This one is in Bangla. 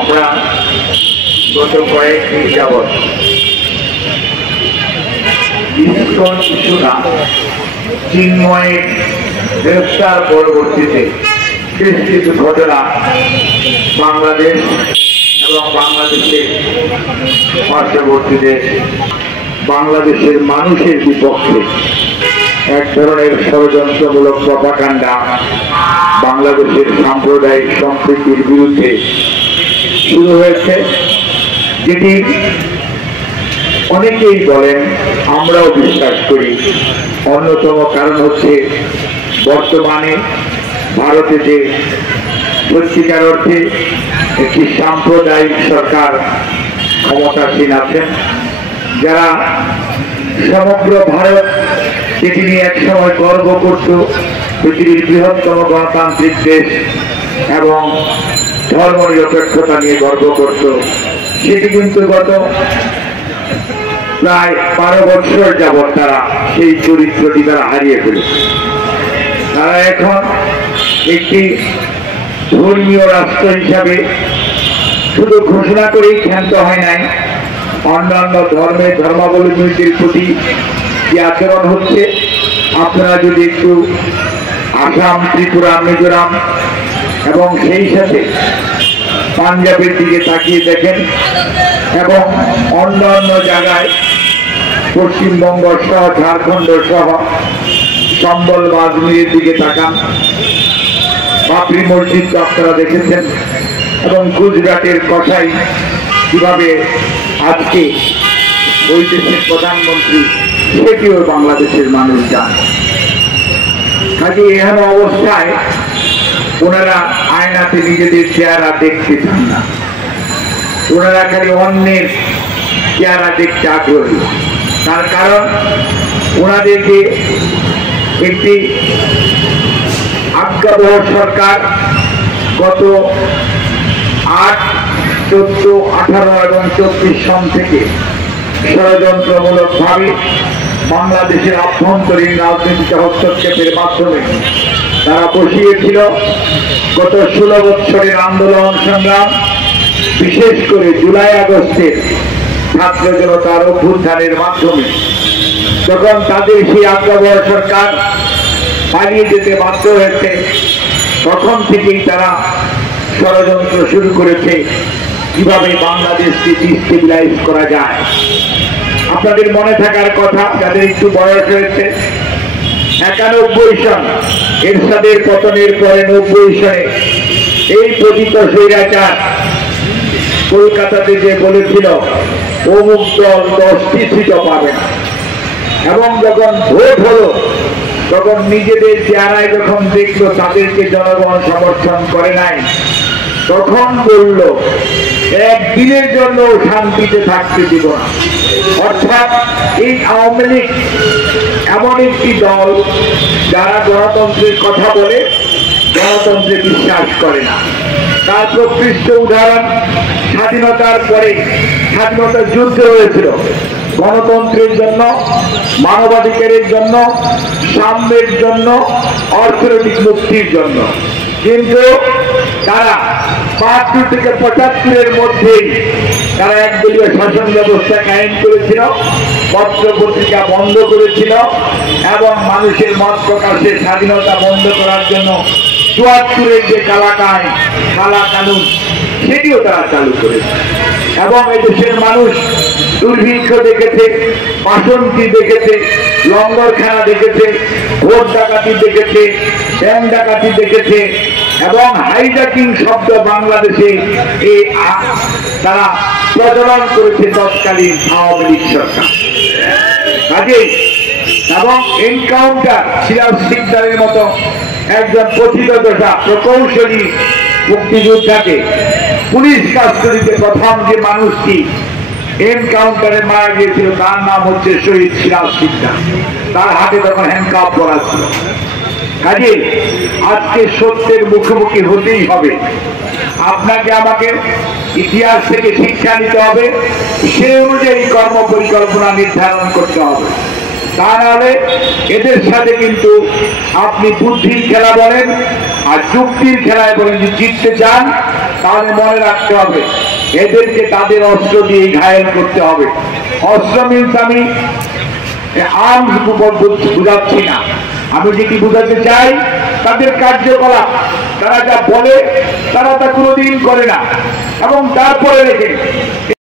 আমরা গত কয়েকদিন যাবৎ ইসকন ইস্যুটা চিন্ময়ের গ্রেফতার পরবর্তীতে বেশ কিছু ঘটনা বাংলাদেশ এবং বাংলাদেশের পার্শ্ববর্তী দেশ বাংলাদেশের মানুষের বিপক্ষে এক ধরনের ষড়যন্ত্রমূলক প্রপাগান্ডা বাংলাদেশের সাম্প্রদায়িক সম্প্রীতির বিরুদ্ধে শুরু হয়েছে, যেটি অনেকেই বলেন, আমরাও বিশ্বাস করি। অন্যতম কারণ হচ্ছে বর্তমানে ভারতে যে সত্যিকার অর্থে একটি সাম্প্রদায়িক সরকার ক্ষমতাসীন আছেন, যারা সমগ্র ভারত যেটি নিয়ে একসময় গর্ব করত, পৃথিবীর বৃহত্তম গণতান্ত্রিক দেশ এবং ধর্মনিরপেক্ষতা নিয়ে গর্ব করত, সেটি কিন্তু গত প্রায় 12 বছর যাবৎ তারা সেই চরিত্রটি তারা হারিয়ে ফেলেছে। তারা এখন একটি ধর্মীয় রাষ্ট্র হিসাবে শুধু ঘোষণা করেই ক্ষান্ত হয় নাই, অন্যান্য ধর্মাবলম্বীদের প্রতি যে আচরণ হচ্ছে, আপনারা যদি একটু আসাম, ত্রিপুরা, মিজোরাম এবং সেই সাথে পাঞ্জাবের দিকে তাকিয়ে দেখেন এবং অন্যান্য জায়গায় পশ্চিমবঙ্গ সহ ঝাড়খণ্ড সহ সম্বল বাজমিরের দিকে তাকান, বাবরি মসজিদ আপনারা দেখেছেন, এবং গুজরাটের কথাই কিভাবে আজকে ওই দেশের প্রধানমন্ত্রী, সেটিও বাংলাদেশের মানুষ জানে। কাজে এহেন অবস্থায় ওনারা আয়নাতে নিজেদের চেহারা দেখতে চান না, ওনারা খালি অন্যের চেহারা দেখতে আগ্রহী। তার কারণ ওনাদেরকে একটি আজ্ঞাবহ সরকার গত 8, 14, 18 এবং 24 সন থেকে ষড়যন্ত্রমূলকভাবে বাংলাদেশের আভ্যন্তরীণ রাজনীতিতে হস্তক্ষেপের মাধ্যমে তারা বসিয়েছিল গত 16 বছরের আন্দোলন সংগ্রাম, বিশেষ করে জুলাই আগস্টের ছাত্র জনতার অভ্যুত্থানের মাধ্যমে। যখন তাদের সেই আজ্ঞাবহ সরকার পালিয়ে যেতে বাধ্য হয়েছে, তখন থেকেই তারা ষড়যন্ত্র শুরু করেছে কিভাবে বাংলাদেশকে ডিস্টেবিলাইজ করা যায়। আপনাদের মনে থাকার কথা, যাদের একটু বয়স হয়েছে, 91 সন এরশাদের পতনের পরে 90 সনে এই পতিত স্বৈরাচার কলকাতাতে যে বলেছিল অমুক দল 10টি সিটও পাবে না, এবং যখন ভোট হলো তখন নিজেদের চেহারায় যখন দেখলো তাদেরকে জনগণ সমর্থন করে নাই, তখন বলল একদিনের জন্য শান্তিতে থাকতে দিব না। অর্থাৎ এই আওয়ামী লীগ এমন একটি দল যারা গণতন্ত্রের কথা বলে, গণতন্ত্রে বিশ্বাস করে না। তার প্রকৃষ্ট উদাহরণ স্বাধীনতার পরে স্বাধীনতার যুদ্ধ হয়েছিল গণতন্ত্রের জন্য, মানবাধিকারের জন্য, সাম্যের জন্য, অর্থনৈতিক মুক্তির জন্য। কিন্তু তারা ৭২ থেকে ৭৫-এর মধ্যেই তারা একদলীয় শাসন ব্যবস্থা কায়েম করেছিল, পত্র পত্রিকা বন্ধ করেছিল এবং মানুষের মত প্রকাশের স্বাধীনতা বন্ধ করার জন্য ৭৪-এর যে কালা কানুন, সেটিও তারা চালু করেছে। এবং এদেশের মানুষ দুর্ভিক্ষ দেখেছে, বাসন্তী দেখেছে, লঙ্গরখানা দেখেছে, ভোট ডাকাতি দেখেছে, ব্যাংক ডাকাতি দেখেছে, এবং হাইজাকিং শব্দ বাংলাদেশে তারা প্রচলন করেছে তৎকালীন আওয়ামী লীগ সরকার। কাজেই এবং এনকাউন্টার সিরাজ সিকদারের মতো একজন পতিতদশা প্রকৌশলী মুক্তিযোদ্ধাকে পুলিশ কাস্টডিতে প্রথম যে মানুষটি এনকাউন্টারে মারা গিয়েছিল তার নাম হচ্ছে শহীদ সিরাজ সিকদার। তার হাতে তখন হ্যান্ডকাপ করা ছিল। কাজে আজকে সত্যের মুখোমুখি হতেই হবে। আপনাকে আমাকে ইতিহাস থেকে শিক্ষা নিতে হবে, সেই অনুযায়ী কর্ম পরিকল্পনা নির্ধারণ করতে হবে। তা নাহলে এদের সাথে কিন্তু আপনি বুদ্ধির খেলা বলেন আর যুক্তির খেলায় বলেন যে জিততে চান, তাহলে মনে রাখতে হবে এদেরকে তাদের অস্ত্র দিয়ে ঘায়েল করতে হবে। অস্ত্র মিনস আমি আর্মস বুঝাচ্ছি না, আমি যেটি বুঝাতে চাই তাদের কার্যকলাপ, তারা যা বলে তারা তা কোনোদিন করে না এবং তারপরে রেখে